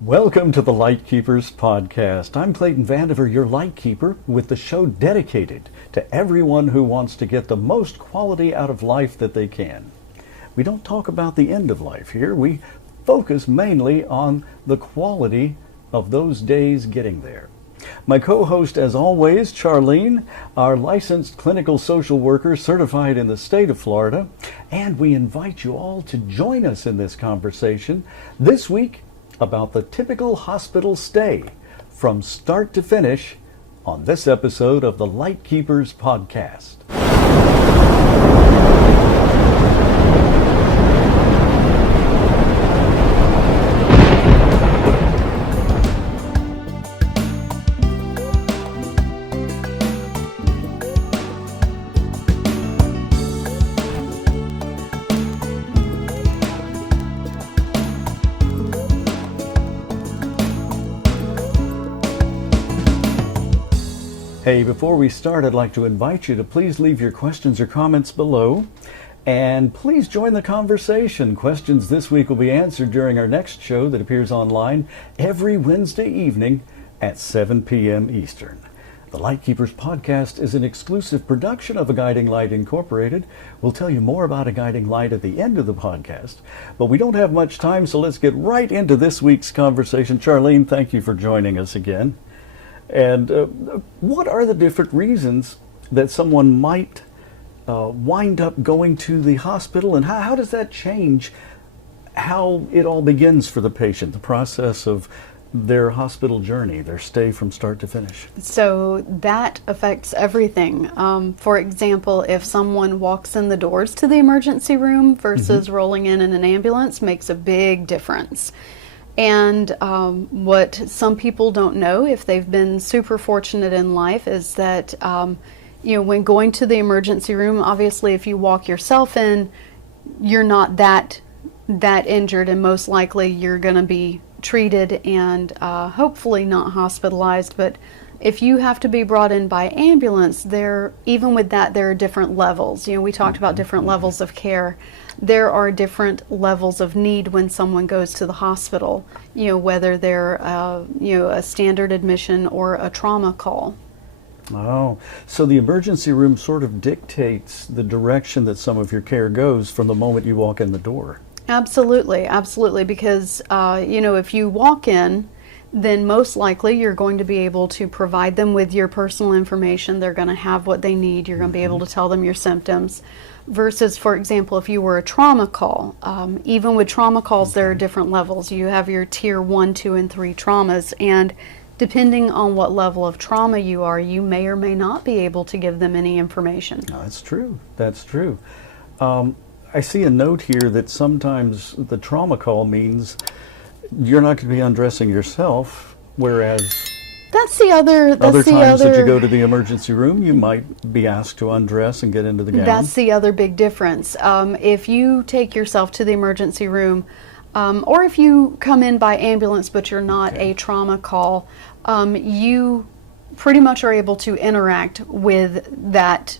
Welcome to the Lightkeepers Podcast. I'm Clayton Vandiver, your Lightkeeper, with the show dedicated to everyone who wants to get the most quality out of life that they can. We don't talk about the end of life here. We focus mainly on the quality of those days getting there. My co-host, as always, Charlene, our licensed clinical social worker certified in the state of Florida, and we invite you all to join us in this conversation this week about the typical hospital stay from start to finish on this episode of the Lightkeepers Podcast. Hey, before we start, I'd like to invite you to please leave your questions or comments below, and please join the conversation. Questions this week will be answered during our next show that appears online every Wednesday evening at 7 p.m. Eastern. The Lightkeepers Podcast is an exclusive production of A Guiding Light Incorporated. We'll tell you more about A Guiding Light at the end of the podcast, but we don't have much time, so let's get right into this week's conversation. Charlene, thank you for joining us again. And what are the different reasons that someone might wind up going to the hospital, and how does that change how it all begins for the patient, the process of their hospital journey, their stay from start to finish? So that affects everything. For example, if someone walks in the doors to the emergency room versus rolling in an ambulance makes a big difference. And what some people don't know, if they've been super fortunate in life, is that when going to the emergency room, obviously if you walk yourself in, you're not that injured, and most likely you're going to be treated and hopefully not hospitalized. But if you have to be brought in by ambulance, even with that, there are different levels. We talked about different levels of care. There are different levels of need when someone goes to the hospital, whether they're a standard admission or a trauma call. Oh, so the emergency room sort of dictates the direction that some of your care goes from the moment you walk in the door. Absolutely, absolutely, because if you walk in, then most likely you're going to be able to provide them with your personal information. They're going to have what they need. You're going to be able to tell them your symptoms. Versus, for example, if you were a trauma call, even with trauma calls, there are different levels. You have your tier 1, 2, and 3 traumas, and depending on what level of trauma you are, you may or may not be able to give them any information. No, that's true. That's true. I see a note here that sometimes the trauma call means you're not going to be undressing yourself, whereas that's the other times that you go to the emergency room, you might be asked to undress and get into the gown. That's the other big difference. If you take yourself to the emergency room, or if you come in by ambulance but you're not a trauma call, you pretty much are able to interact with that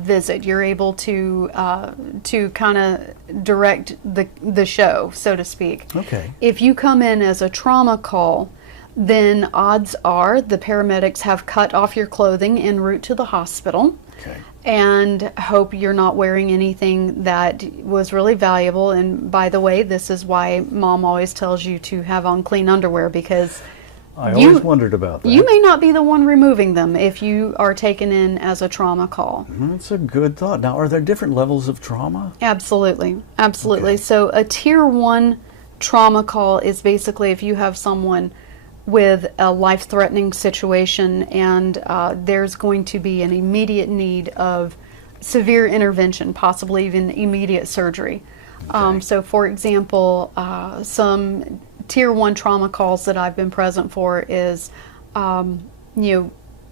visit. You're able to kind of direct the show, so to speak. Okay. If you come in as a trauma call, then odds are the paramedics have cut off your clothing en route to the hospital. Okay. And hope you're not wearing anything that was really valuable. And by the way, this is why Mom always tells you to have on clean underwear, because I always wondered about that. You may not be the one removing them if you are taken in as a trauma call. That's a good thought. Now, are there different levels of trauma? Absolutely. Absolutely. Okay. So a tier 1 trauma call is basically if you have someone with a life-threatening situation and there's going to be an immediate need of severe intervention, possibly even immediate surgery. Okay. So for example, some tier 1 trauma calls that I've been present for is,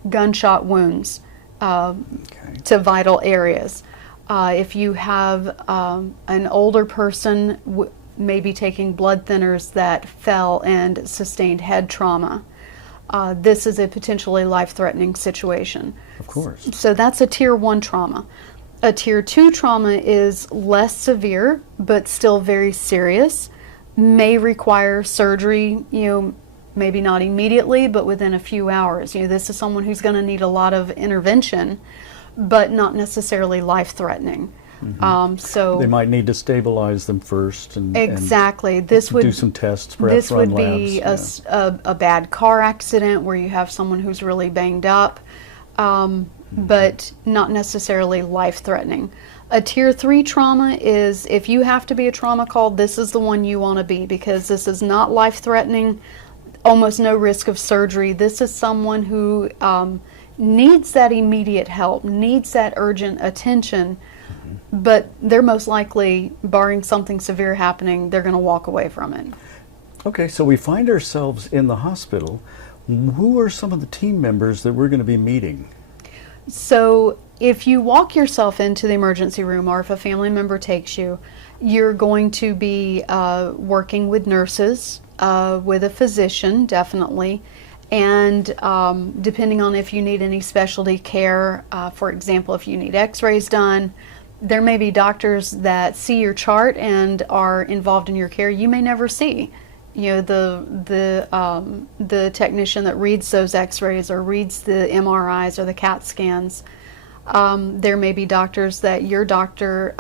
gunshot wounds to vital areas. If you have an older person maybe taking blood thinners that fell and sustained head trauma, this is a potentially life-threatening situation. Of course. So that's a tier 1 trauma. A tier 2 trauma is less severe, but still very serious. may require surgery, maybe not immediately, but within a few hours. This is someone who's going to need a lot of intervention, but not necessarily life-threatening. So they might need to stabilize them first and exactly. This would do some tests. Perhaps this would run be labs, a bad car accident where you have someone who's really banged up, but not necessarily life-threatening. A tier 3 trauma is, if you have to be a trauma call, this is the one you want to be, because this is not life-threatening, almost no risk of surgery. This is someone who needs that immediate help, needs that urgent attention, but they're most likely, barring something severe happening, they're going to walk away from it. Okay, so we find ourselves in the hospital. Who are some of the team members that we're going to be meeting? So if you walk yourself into the emergency room, or if a family member takes you, you're going to be working with nurses, with a physician, definitely, and depending on if you need any specialty care, for example, if you need x-rays done, there may be doctors that see your chart and are involved in your care you may never see. The technician that reads those x-rays or reads the MRIs or the CAT scans. There may be doctors that your doctor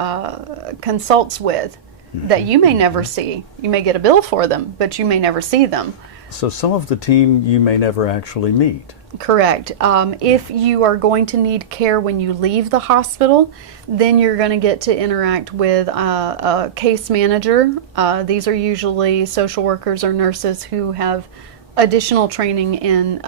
consults with that you may never see. You may get a bill for them, but you may never see them. So some of the team you may never actually meet. Correct. If you are going to need care when you leave the hospital, then you're going to get to interact with a case manager. These are usually social workers or nurses who have additional training in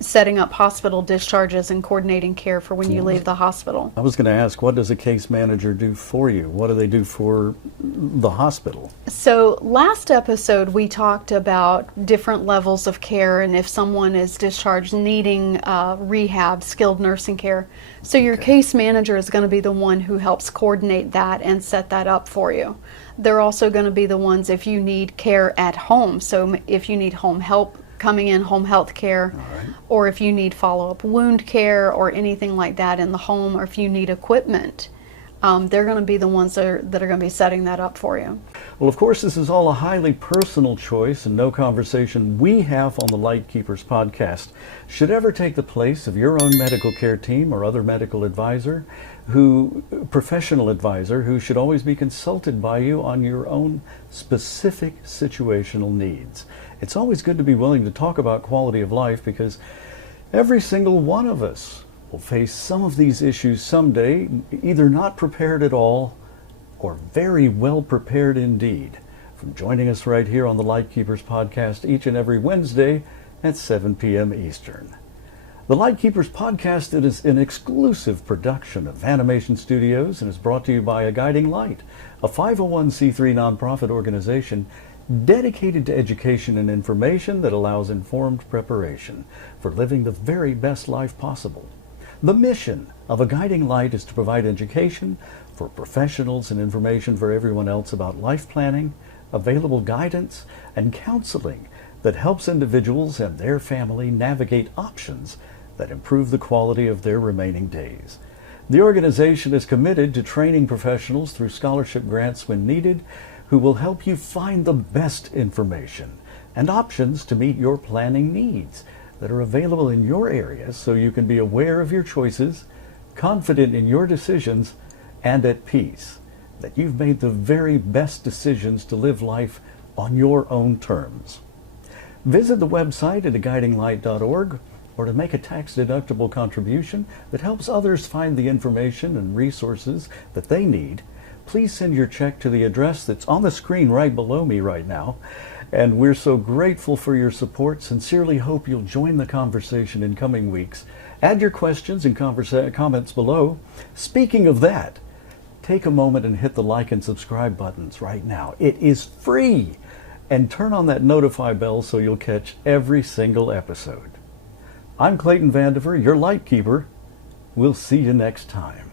setting up hospital discharges and coordinating care for when you leave the hospital. I was going to ask, what does a case manager do for you? What do they do for the hospital? So last episode we talked about different levels of care and if someone is discharged needing rehab, skilled nursing care. So your case manager is going to be the one who helps coordinate that and set that up for you. They're also going to be the ones if you need care at home. So if you need home help coming in, home health care, or if you need follow-up wound care or anything like that in the home, or if you need equipment, they're going to be the ones that are going to be setting that up for you. Well, of course, this is all a highly personal choice, and no conversation we have on the Lightkeepers podcast should ever take the place of your own medical care team or other medical advisor, professional advisor, who should always be consulted by you on your own specific situational needs. It's always good to be willing to talk about quality of life, because every single one of us will face some of these issues someday, either not prepared at all or very well prepared indeed. From joining us right here on the Lightkeepers podcast each and every Wednesday at 7 p.m. Eastern. The Lightkeepers podcast is an exclusive production of Animation Studios and is brought to you by A Guiding Light, a 501c3 nonprofit organization dedicated to education and information that allows informed preparation for living the very best life possible. The mission of A Guiding Light is to provide education for professionals and information for everyone else about life planning, available guidance, and counseling that helps individuals and their family navigate options that improve the quality of their remaining days. The organization is committed to training professionals through scholarship grants when needed, who will help you find the best information and options to meet your planning needs that are available in your area, so you can be aware of your choices, confident in your decisions, and at peace that you've made the very best decisions to live life on your own terms. Visit the website at aguidinglight.org, or to make a tax-deductible contribution that helps others find the information and resources that they need, please send your check to the address that's on the screen right below me right now. And we're so grateful for your support. Sincerely hope you'll join the conversation in coming weeks. Add your questions and comments below. Speaking of that, take a moment and hit the like and subscribe buttons right now. It is free. And turn on that notify bell so you'll catch every single episode. I'm Clayton Vandiver, your Lightkeeper. We'll see you next time.